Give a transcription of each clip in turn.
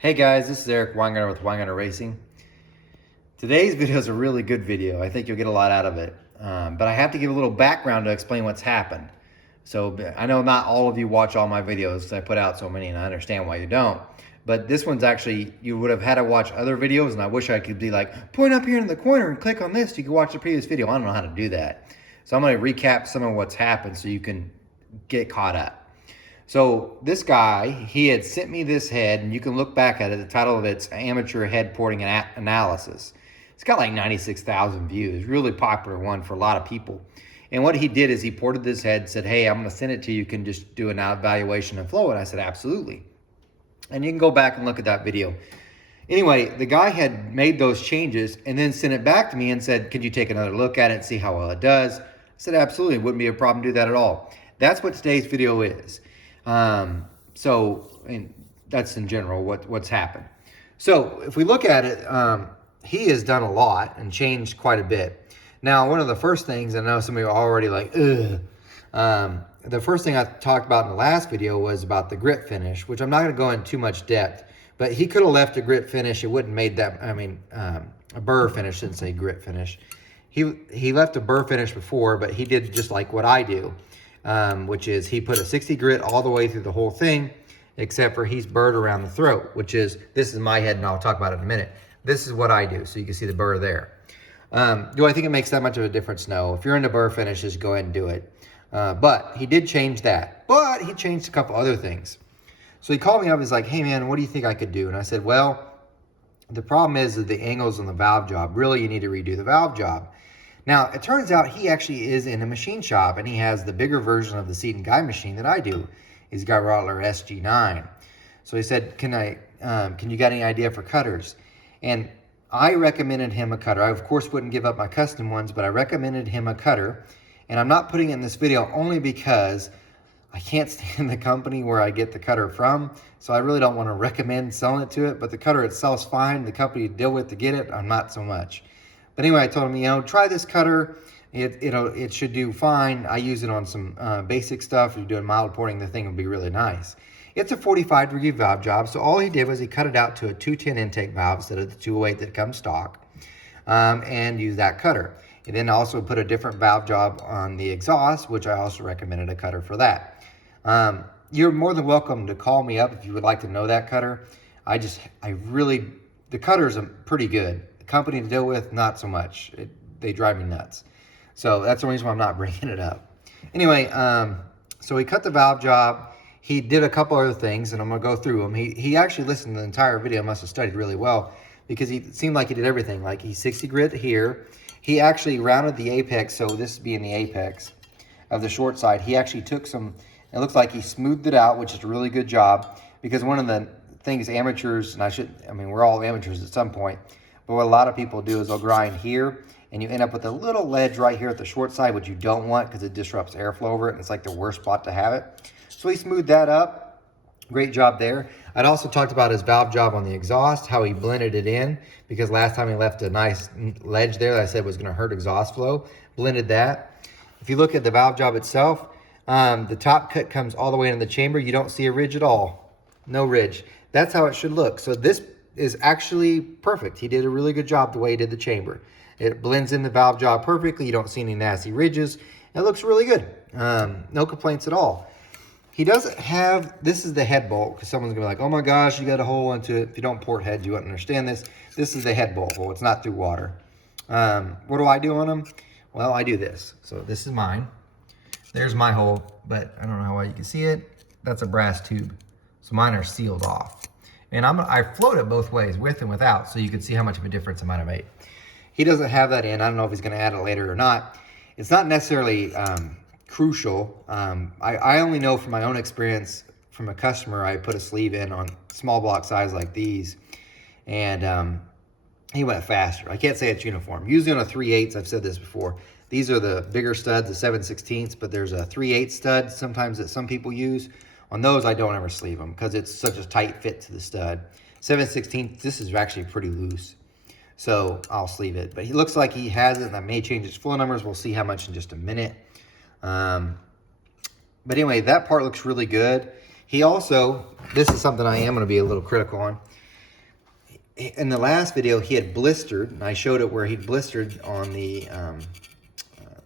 Hey guys, this is Eric Weingartner with Weingartner Racing. Today's video is a really good video. I think you'll get a lot out of it. But I have to give a little background to explain what's happened. So I know not all of you watch all my videos because I put out so many and I understand why you don't. But this one's actually, you would have had to watch other videos and I wish I could be like, point up here in the corner and click on this. You can watch the previous video. I don't know how to do that. So I'm going to recap some of what's happened so you can get caught up. So this guy, he had sent me this head, and you can look back at it. The title of it's Amateur Head Porting Analysis. It's got like 96,000 views. Really popular one for a lot of people. And what he did is he ported this head, said, hey, I'm going to send it to you. You can just do an evaluation and flow. And I said, absolutely. And you can go back and look at that video. Anyway, the guy had made those changes and then sent it back to me and said, could you take another look at it and see how well it does? I said, absolutely. It wouldn't be a problem to do that at all. That's what today's video is. And that's in general what's happened. So if we look at it, he has done a lot and changed quite a bit. Now, one of the first things, I know some of you are already like, ugh. The first thing I talked about in the last video was about the grit finish, which I'm not going to go into too much depth, but he could have left a grit finish. It wouldn't made that, a burr finish, shouldn't say grit finish. He left a burr finish before, but he did just like what I do. Which is he put a 60 grit all the way through the whole thing, except for he's burred around the throat, which is, this is my head and I'll talk about it in a minute. This is what I do, so you can see the burr there. Do I think it makes that much of a difference? No. If you're into burr finishes, go ahead and do it. But he did change that, but he changed a couple other things. So he called me up, he's like, hey man, what do you think I could do? And I said, well, the problem is that the angles on the valve job, really you need to redo the valve job. Now, it turns out he actually is in a machine shop, and he has the bigger version of the seat and guide machine that I do. He's got Rottler SG9. So he said, can you got any idea for cutters? And I recommended him a cutter. I, of course, wouldn't give up my custom ones, but I recommended him a cutter. And I'm not putting it in this video only because I can't stand the company where I get the cutter from. So I really don't want to recommend selling it to it, but the cutter itself's fine. The company to deal with to get it, I'm not so much. But anyway, I told him, try this cutter. It should do fine. I use it on some basic stuff. If you're doing mild porting, the thing will be really nice. It's a 45-degree valve job. So all he did was he cut it out to a 210 intake valve instead of the 208 that comes stock, and use that cutter. He then also put a different valve job on the exhaust, which I also recommended a cutter for that. You're more than welcome to call me up if you would like to know that cutter. The cutters are pretty good. Company to deal with, not so much. They drive me nuts. So that's the reason why I'm not bringing it up. Anyway, so he cut the valve job. He did a couple other things, and I'm going to go through them. He actually listened to the entire video, must have studied really well, because he seemed like he did everything. Like he 60 grit here. He actually rounded the apex, so this being the apex of the short side. He actually took some, it looks like he smoothed it out, which is a really good job, because one of the things amateurs, and we're all amateurs at some point, but what a lot of people do is they'll grind here, and you end up with a little ledge right here at the short side, which you don't want because it disrupts airflow over it, and it's like the worst spot to have it. So he smoothed that up. Great job there. I'd also talked about his valve job on the exhaust, how he blended it in, because last time he left a nice ledge there that I said was going to hurt exhaust flow. Blended that. If you look at the valve job itself, the top cut comes all the way into the chamber. You don't see a ridge at all. No ridge. That's how it should look. So this is actually perfect. He did a really good job the way he did the chamber. It blends in the valve job perfectly. You don't see any nasty ridges. It looks really good. No complaints at all. He doesn't have, this is the head bolt, because someone's gonna be like, oh my gosh, you got a hole into it. If you don't port heads, you wouldn't understand this. This is the head bolt hole. It's not through water. What do I do on them? Well, I do this. So this is mine. There's my hole, but I don't know how well you can see it. That's a brass tube. So mine are sealed off. And I float it both ways, with and without, so you can see how much of a difference it might have made. He doesn't have that in. I don't know if he's going to add it later or not. It's not necessarily crucial. I only know from my own experience from a customer, I put a sleeve in on small block size like these, and he went faster. I can't say it's uniform. Usually on a 3/8, I've said this before, these are the bigger studs, the 7/16, but there's a 3/8 stud sometimes that some people use. On those, I don't ever sleeve them because it's such a tight fit to the stud. 7/16, this is actually pretty loose, so I'll sleeve it. But he looks like he has it, and I may change his flow numbers. We'll see how much in just a minute. But anyway, that part looks really good. He also, this is something I am going to be a little critical on. in the last video, he had blistered, and I showed it where he blistered on the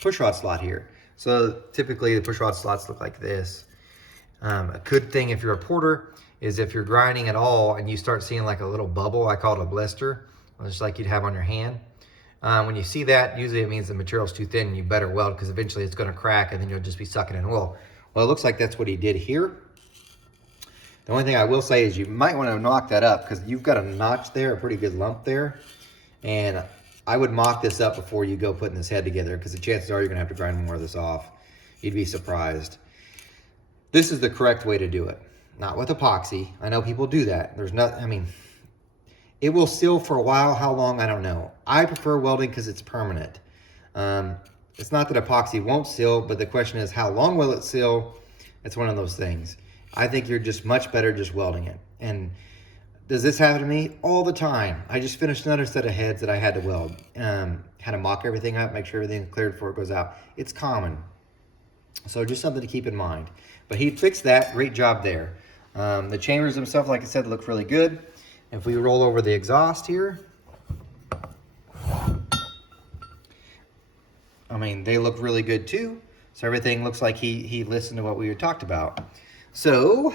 push rod slot here. So typically the push rod slots look like this. A good thing if you're a porter is if you're grinding at all and you start seeing like a little bubble, I call it a blister, just like you'd have on your hand. When you see that, usually it means the material's too thin and you better weld, because eventually it's going to crack and then you'll just be sucking in oil. Well, it looks like that's what he did here. The only thing I will say is you might want to knock that up, because you've got a notch there, a pretty good lump there. And I would mock this up before you go putting this head together, because the chances are you're going to have to grind more of this off. You'd be surprised. This is the correct way to do it. Not with epoxy. I know people do that. There's not, I mean, it will seal for a while. How long, I don't know. I prefer welding because it's permanent. It's not that epoxy won't seal, but the question is, how long will it seal? It's one of those things. I think you're just much better just welding it. And does this happen to me? All the time. I just finished another set of heads that I had to weld. Had to mock everything up, make sure everything's cleared before it goes out. It's common. So just something to keep in mind. But he fixed that. Great job there. The chambers themselves, like I said, look really good. If we roll over the exhaust here, I mean, they look really good too. So everything looks like he listened to what we talked about. So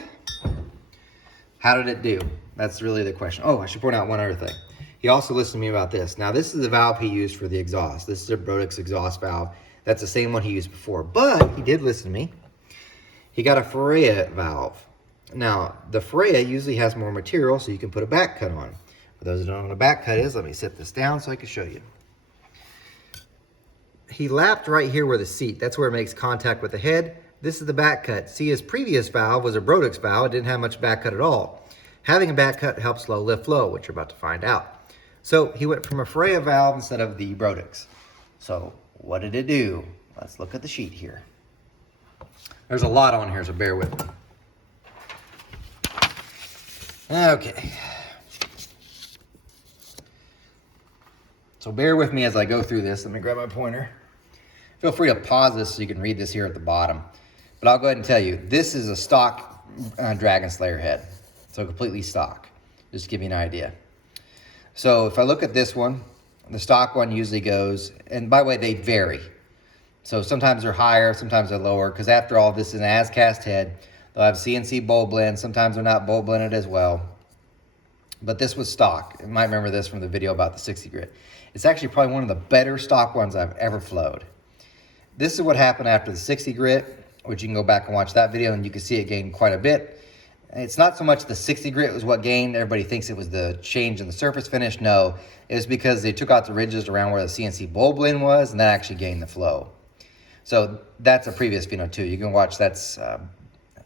how did it do? That's really the question. Oh, I should point out one other thing. He also listened to me about this. Now, this is the valve he used for the exhaust. This is a Brodix exhaust valve. That's the same one he used before, but he did listen to me. He got a Ferrea valve. Now, the Ferrea usually has more material, so you can put a back cut on. For those who don't know what a back cut is, let me set this down so I can show you. He lapped right here where the seat, that's where it makes contact with the head. This is the back cut. See, his previous valve was a Brodix valve. It didn't have much back cut at all. Having a back cut helps low lift flow, which you're about to find out. So he went from a Ferrea valve instead of the Brodix. So what did it do? Let's look at the sheet here. There's a lot on here, so bear with me. Okay. So bear with me as I go through this. Let me grab my pointer. Feel free to pause this so you can read this here at the bottom. But I'll go ahead and tell you, this is a stock Dragon Slayer head. So completely stock, just to give you an idea. So if I look at this one, the stock one usually goes, and by the way, they vary. So sometimes they're higher, sometimes they're lower, because after all, this is an as-cast head. They'll have CNC bowl blend. Sometimes they're not bowl blended as well. But this was stock. You might remember this from the video about the 60 grit. It's actually probably one of the better stock ones I've ever flowed. This is what happened after the 60 grit, which you can go back and watch that video and you can see it gained quite a bit. It's not so much the 60 grit was what gained. Everybody thinks it was the change in the surface finish. No, it was because they took out the ridges around where the CNC bowl blend was, and that actually gained the flow. So that's a previous video too. You can watch that's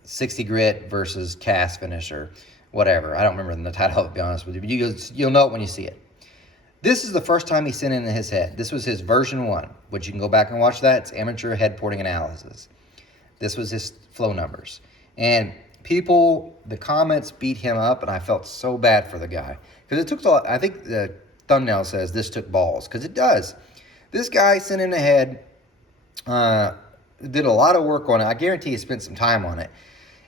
60 grit versus cast finish or whatever. I don't remember the title of it, to be honest with you. You'll know it when you see it. This is the first time he sent in his head. This was his version 1, which you can go back and watch that. It's amateur head porting analysis. This was his flow numbers. And people, the comments beat him up, and I felt so bad for the guy. Because it took a lot. I think the thumbnail says this took balls, because it does. This guy sent in a head, did a lot of work on it. I guarantee he spent some time on it.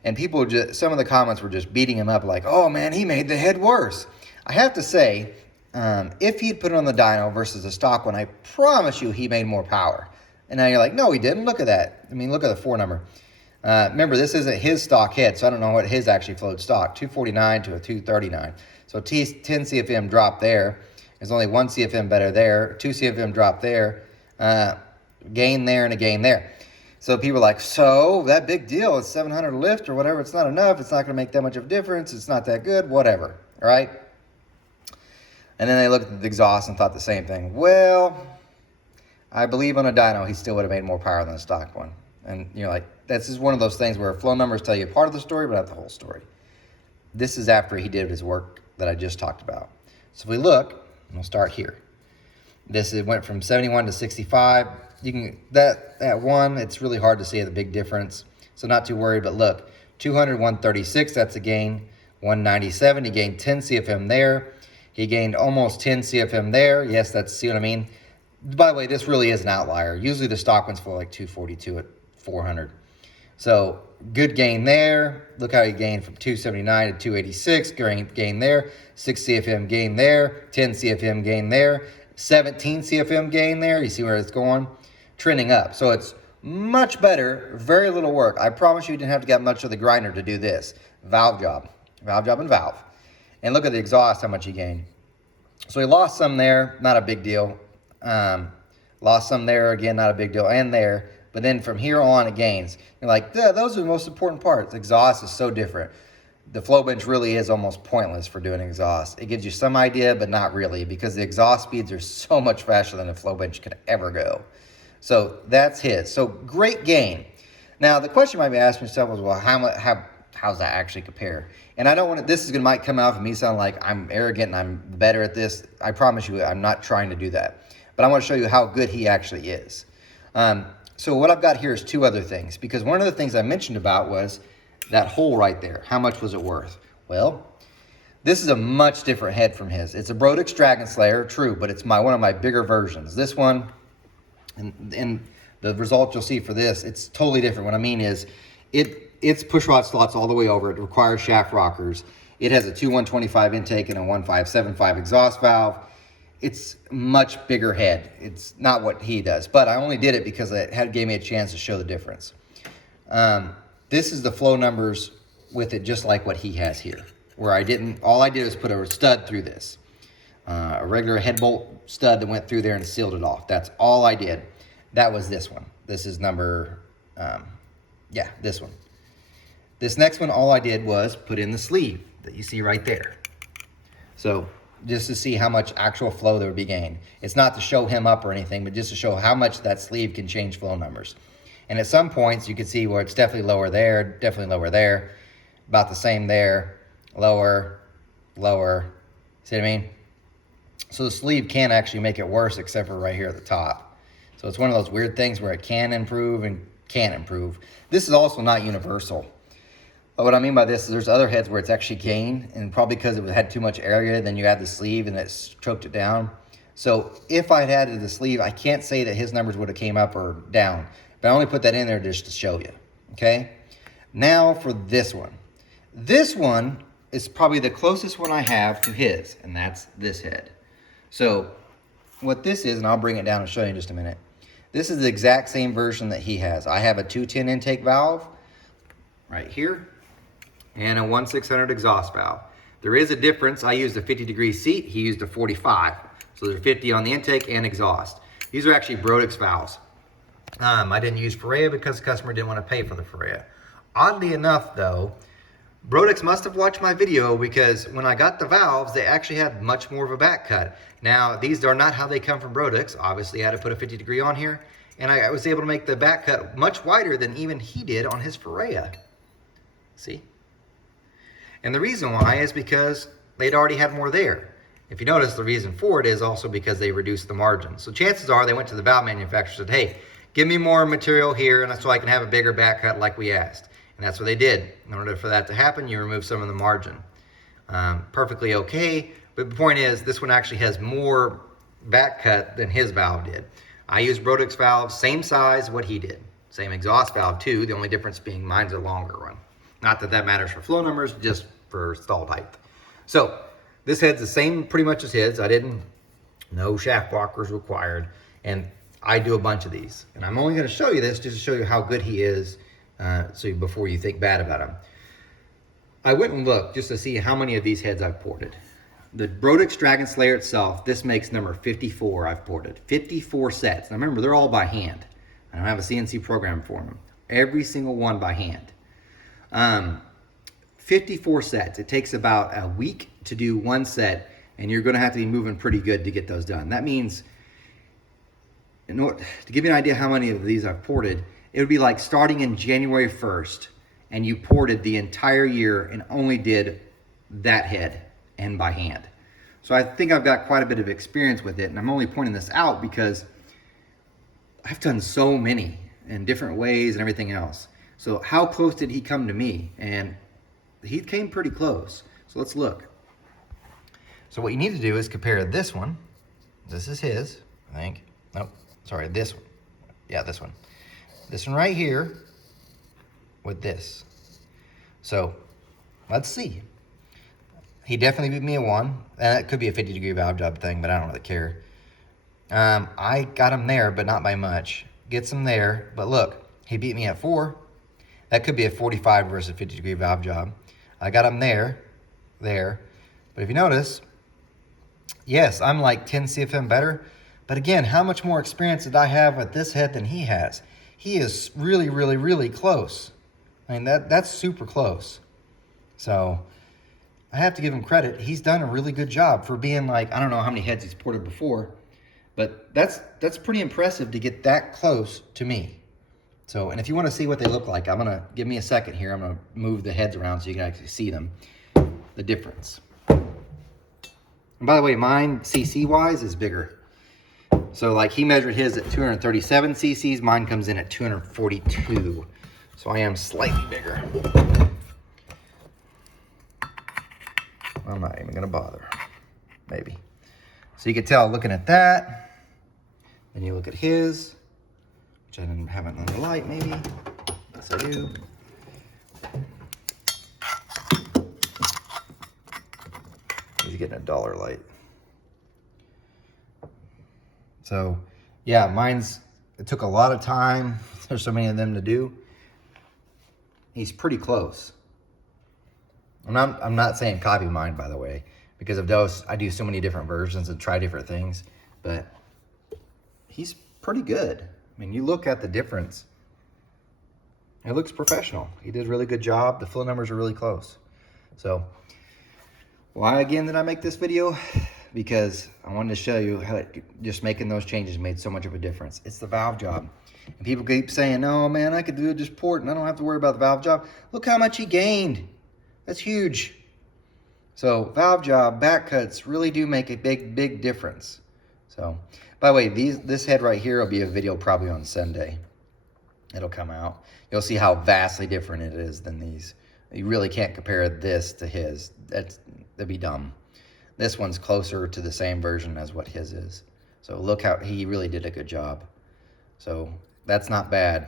And people just, some of the comments were just beating him up like, oh man, he made the head worse. I have to say, if he'd put it on the dyno versus the stock one, I promise you he made more power. And now you're like, no, he didn't. Look at that. I mean, look at the 4 number. Remember, this isn't his stock head, so I don't know what his actually flowed stock. 249 to a 239. So 10 CFM drop there. There's only 1 CFM better there. 2 CFM drop there. Gain there and a gain there. So people are like, so that big deal, it's 700 lift or whatever. It's not enough. It's not going to make that much of a difference. It's not that good, whatever. All right. And then they looked at the exhaust and thought the same thing. Well, I believe on a dyno, he still would have made more power than the stock one. And you're like, that's just one of those things where flow numbers tell you part of the story, but not the whole story. This is after he did his work that I just talked about. So if we look, we'll start here. It went from 71 to 65. You can, that one, it's really hard to see the big difference. So not too worried, but look, 200, 136, that's a gain. 197, he gained 10 CFM there. He gained almost 10 CFM there. Yes, see what I mean? By the way, this really is an outlier. Usually the stock one's for like 242 at 400. So good gain there. Look how he gained from 279 to 286. Gain there. 6 CFM gain there. 10 CFM gain there. 17 CFM gain there. You see where it's going? Trending up. So it's much better. Very little work. I promise you didn't have to get much of the grinder to do this. Valve job. Valve job and valve. And look at the exhaust, how much he gained. So he lost some there. Not a big deal. Lost some there. Again, not a big deal. And there. But then from here on, it gains. You're like, yeah, those are the most important parts. Exhaust is so different. The flow bench really is almost pointless for doing exhaust. It gives you some idea, but not really, because the exhaust speeds are so much faster than a flow bench could ever go. So that's his. So great gain. Now, the question you might be asking yourself is, well, how's that actually compare? And I don't want to, this is going to might come out of me sound like I'm arrogant and I'm better at this. I promise you, I'm not trying to do that. But I want to show you how good he actually is. So what I've got here is two other things, because one of the things I mentioned about was that hole right there. How much was it worth? Well, this is a much different head from his. It's a Brodix Dragon Slayer, true, but it's one of my bigger versions. This one, and the result you'll see for this, it's totally different. What I mean is, it's push rod slots all the way over. It requires shaft rockers. It has a 2125 intake and a 1575 exhaust valve. It's much bigger head. It's not what he does, but I only did it because it gave me a chance to show the difference. This is the flow numbers with it, just like what he has here, where all I did was put a stud through this, a regular head bolt stud that went through there and sealed it off. That's all I did. That was this one. This is number, this one. This next one, all I did was put in the sleeve that you see right there. So just to see how much actual flow there would be gained. It's not to show him up or anything, but just to show how much that sleeve can change flow numbers. And at some points, you can see where it's definitely lower there, definitely lower there, about the same there, lower, lower. See what I mean? So the sleeve can actually make it worse, except for right here at the top. So it's one of those weird things where it can improve and can't improve. This is also not universal. But what I mean by this is there's other heads where it's actually gained, and probably because it had too much area, then you add the sleeve and it choked it down. So if I'd added the sleeve, I can't say that his numbers would have came up or down, but I only put that in there just to show you, okay? Now for this one. This one is probably the closest one I have to his, and that's this head. So what this is, and I'll bring it down and show you in just a minute. This is the exact same version that he has. I have a 210 intake valve right here, and a 1/600 exhaust valve. There is a difference. I used a 50-degree seat. He used a 45. So there's 50 on the intake and exhaust. These are actually Brodix valves. I didn't use Ferrea because the customer didn't want to pay for the Ferrea. Oddly enough, though, Brodix must have watched my video, because when I got the valves, they actually had much more of a back cut. Now, these are not how they come from Brodix. Obviously, I had to put a 50-degree on here, and I was able to make the back cut much wider than even he did on his Ferrea. See? And the reason why is because they'd already had more there. If you notice, the reason for it is also because they reduced the margin. So chances are they went to the valve manufacturer and said, hey, give me more material here, and so I can have a bigger back cut like we asked. And that's what they did. In order for that to happen, you remove some of the margin. Perfectly okay, but the point is, this one actually has more back cut than his valve did. I used Brodix valves, same size what he did. Same exhaust valve too, the only difference being mine's a longer one. Not that that matters for flow numbers, just for stalled height. So this head's the same pretty much as his. No shaft rockers required. And I do a bunch of these. And I'm only going to show you this just to show you how good he is, before you think bad about him. I went and looked just to see how many of these heads I've ported. The Brodix Dragon Slayer itself, this makes number 54 I've ported. 54 sets. Now remember, they're all by hand. I don't have a CNC program for them. Every single one by hand. 54 sets. It takes about a week to do one set, and you're going to have to be moving pretty good to get those done. That means, to give you an idea how many of these I've ported, it would be like starting in January 1st, and you ported the entire year and only did that head and by hand. So I think I've got quite a bit of experience with it, and I'm only pointing this out because I've done so many in different ways and everything else. So how close did he come to me? And he came pretty close. So let's look. So what you need to do is compare this one. This is his, I think. Nope, sorry, this one. Yeah, this one. This one right here with this. So let's see. He definitely beat me at 1. And that could be a 50-degree valve job thing, but I don't really care. I got him there, but not by much. Gets him there, but look, he beat me at 4. That could be a 45 versus 50-degree valve job. I got him there. But if you notice, yes, I'm like 10 CFM better. But again, how much more experience did I have with this head than he has? He is really, really, really close. I mean, that's super close. So I have to give him credit. He's done a really good job for being like, I don't know how many heads he's ported before, but that's pretty impressive to get that close to me. So, and if you want to see what they look like, give me a second here. I'm gonna move the heads around so you can actually see them, the difference. And by the way, mine CC wise is bigger. So like he measured his at 237 cc's, mine comes in at 242. So I am slightly bigger. I'm not even gonna bother, maybe. So you can tell looking at that, then you look at his, which I didn't have it under light maybe. Yes, I do. He's getting a dollar light. So yeah, it took a lot of time. There's so many of them to do. He's pretty close. I'm not saying copy mine, by the way, because of those, I do so many different versions and try different things, but he's pretty good. I mean, you look at the difference. It looks professional. He did a really good job. The flow numbers are really close. So why again did I make this video? Because I wanted to show you how just making those changes made so much of a difference. It's the valve job. And people keep saying, oh man, I could do it just port and I don't have to worry about the valve job. Look how much he gained. That's huge. So valve job, back cuts really do make a big, big difference. So, by the way, this head right here will be a video probably on Sunday. It'll come out. You'll see how vastly different it is than these. You really can't compare this to his. That'd be dumb. This one's closer to the same version as what his is. So look how he really did a good job. So that's not bad.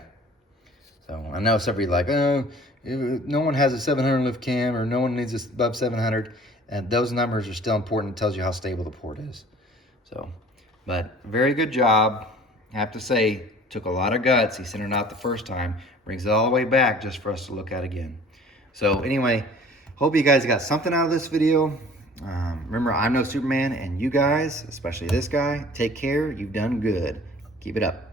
So I know some of you are like, oh, no one has a 700 lift cam or no one needs this above 700. And those numbers are still important. It tells you how stable the port is. So, but very good job. I have to say, took a lot of guts. He sent it out the first time. Brings it all the way back just for us to look at again. So anyway, hope you guys got something out of this video. Remember, I'm no Superman, and you guys, especially this guy, take care. You've done good. Keep it up.